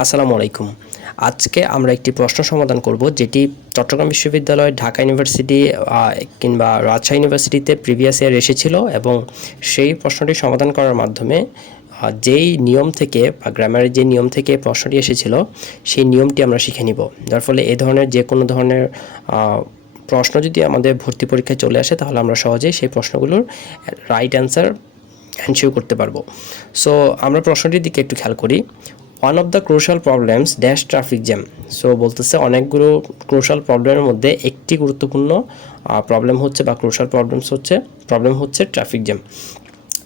আসসালামু আলাইকুম। আজকে আমরা একটি প্রশ্ন সমাধান করব যেটি চট্টগ্রাম বিশ্ববিদ্যালয়, ঢাকা ইউনিভার্সিটি কিংবা রাজশাহী ইউনিভার্সিটিতে প্রিভিয়াস ইয়ার এসেছিল এবং সেই প্রশ্নটি সমাধান করার মাধ্যমে যেই নিয়ম থেকে বা গ্রামারের যে নিয়ম থেকে প্রশ্নটি এসেছিল সেই নিয়মটি আমরা শিখে নিব। যার ফলে এই ধরনের যে কোনো ধরনের প্রশ্ন যদি আমাদের ভর্তি পরীক্ষায় চলে আসে তাহলে আমরা সহজেই সেই প্রশ্নগুলোর রাইট অ্যান্সার এনশিওর করতে পারবো। সো আমরা প্রশ্নটির দিকে একটু খেয়াল করি। One of the crucial problems dash traffic jam. So বলতেছে অনেকগুলো ক্রুশাল প্রবলেমের মধ্যে একটি গুরুত্বপূর্ণ প্রবলেম হচ্ছে বা ক্রুশাল প্রবলেম হচ্ছে ট্রাফিক জ্যাম।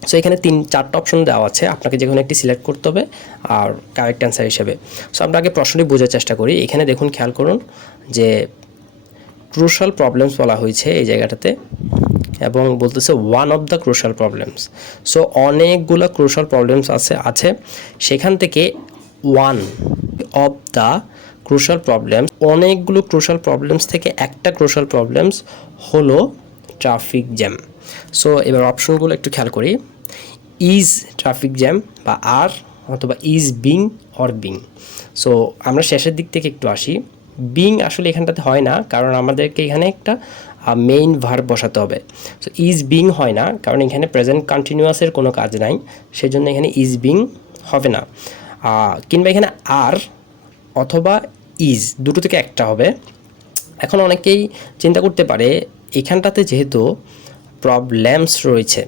সো এখানে 4টা অপশন দেওয়া আছে, আপনাকে যে কোনো একটি সিলেক্ট করতে হবে আর কারেক্ট অ্যান্সার হিসেবে। সো আমরা আগে প্রশ্নটি বোঝার চেষ্টা করি। এখানে দেখুন, খেয়াল করুন যে ক্রুশাল প্রবলেমস বলা হয়েছে এই জায়গাটাতে এবং বলতেছে one of the crucial problems. So অনেকগুলো ক্রুশাল প্রবলেমস আছে সেখান থেকে one of the crucial problems, অনেকগুলো ক্রুশাল প্রবলেমস থেকে একটা ক্রুশাল প্রবলেমস হলো ট্রাফিক জ্যাম। সো এবার অপশনগুলো একটু খেয়াল করি। ইজ ট্রাফিক জ্যাম বা আর, অথবা is being or being. So আমরা শেষের দিক থেকে একটু আসি। বিং আসলে এখানটাতে হয় না, কারণ আমাদেরকে এখানে একটা মেইন ভার্ব বসাতে হবে। সো ইজ বিং হয় না, কারণ এখানে প্রেজেন্ট কন্টিনিউয়াসের কোনো কাজ নাই, সেজন্য এখানে ইজ বিং হবে না। কিংবা এখানে আর অথবা ইজ দুটো থেকে একটা হবে। এখন অনেকেই চিন্তা করতে পারে এখানটাতে যেহেতু প্রবলেমস রয়েছে,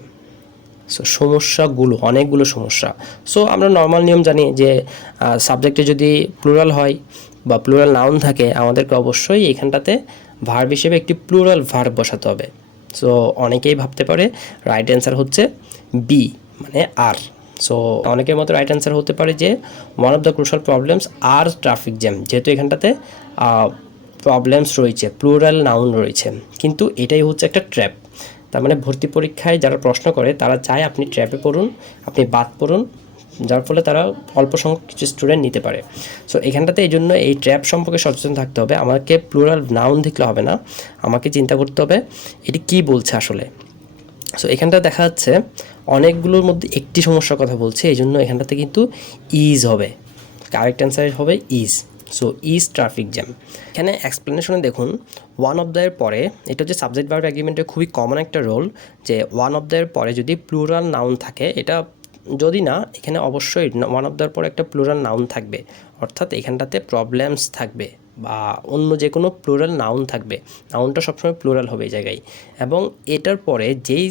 সো সমস্যাগুলো, অনেকগুলো সমস্যা। সো আমরা নর্মাল নিয়ম জানি যে সাবজেক্টে যদি প্লুরাল হয় বা প্লুরাল নাউন থাকে, আমাদেরকে অবশ্যই এখানটাতে ভার্ব হিসেবে একটি প্লুরাল ভার্ব বসাতে হবে। সো অনেকেই ভাবতে পারে রাইট অ্যান্সার হচ্ছে বি, মানে আর। সো অনেকের মতো রাইট অ্যান্সার হতে পারে যে one of the crucial problems আর ট্রাফিক জ্যাম, যেহেতু এখানটাতে প্রবলেমস রয়েছে, প্লুরাল নাউন রয়েছে। কিন্তু এটাই হচ্ছে একটা ট্র্যাপ। তার মানে ভর্তি পরীক্ষায় যারা প্রশ্ন করে তারা চায় আপনি ট্র্যাপে পড়ুন, আপনি বাদ পড়ুন, যার ফলে তারা অল্প সংখ্যক কিছু স্টুডেন্ট নিতে পারে। সো এখানটাতে এই জন্য এই ট্র্যাপ সম্পর্কে সচেতন থাকতে হবে। আমাকে প্লুরাল নাউন দেখলে হবে না, আমাকে চিন্তা করতে হবে এটি কী বলছে আসলে। সো এখানটা দেখা যাচ্ছে অনেকগুলোর মধ্যে একটি সমস্যার কথা বলছে, এই জন্য এখানটাতে কিন্তু ইজ হবে, কারেক্ট অ্যান্সার হবে is. So is traffic jam. এখানে এক্সপ্লেনেশনে দেখুন, ওয়ান অফ দ্য এর পরে, এটা হচ্ছে সাবজেক্ট ভার্ব এগ্রিমেন্টের খুবই কমন একটা রোল, যে ওয়ান অফ দ্য এর পরে যদি প্লুরাল নাউন থাকে, এটা যদি না, এখানে অবশ্যই ওয়ান অফ দ্যার পরে একটা প্লুরাল নাউন থাকবে, অর্থাৎ এখানটাতে প্রবলেমস থাকবে বা অন্য যে কোনো প্লুরাল নাউন থাকবে। নাউনটা সবসময় প্লুরাল হবে এই জায়গায়। এবং এটার পরে যেই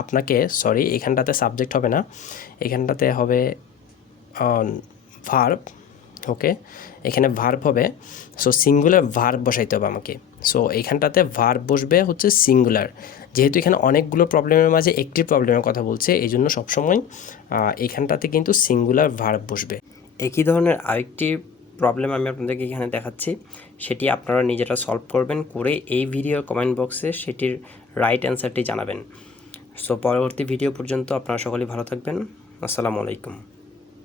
আপনাকে, এখানটাতে সাবজেক্ট হবে না, এখানটাতে হবে ভার্ব। ওকে, এখানে ভার্ব হবে। সো সিঙ্গুলার ভার্ব বসাইতে হবে আমাকে। সো এখানটাতে ভার্ব বসবে হচ্ছে সিঙ্গুলার, যেহেতু এখানে অনেকগুলো প্রবলেমের মাঝে একটি প্রবলেমের কথা বলছে, এই জন্য সবসময় এখানটাতে কিন্তু সিঙ্গুলার ভার্ব বসবে। একই ধরনের আরেকটি প্রবলেম আমি আপনাদেরকে এখানে দেখাচ্ছি, সেটি আপনারা নিজেরা সলভ করবেন, করে এই ভিডিওর কমেন্ট বক্সে সেটির রাইট অ্যান্সারটি জানাবেন। সো পরবর্তী ভিডিও পর্যন্ত আপনারা সকলেই ভালো থাকবেন। আসসালামু আলাইকুম।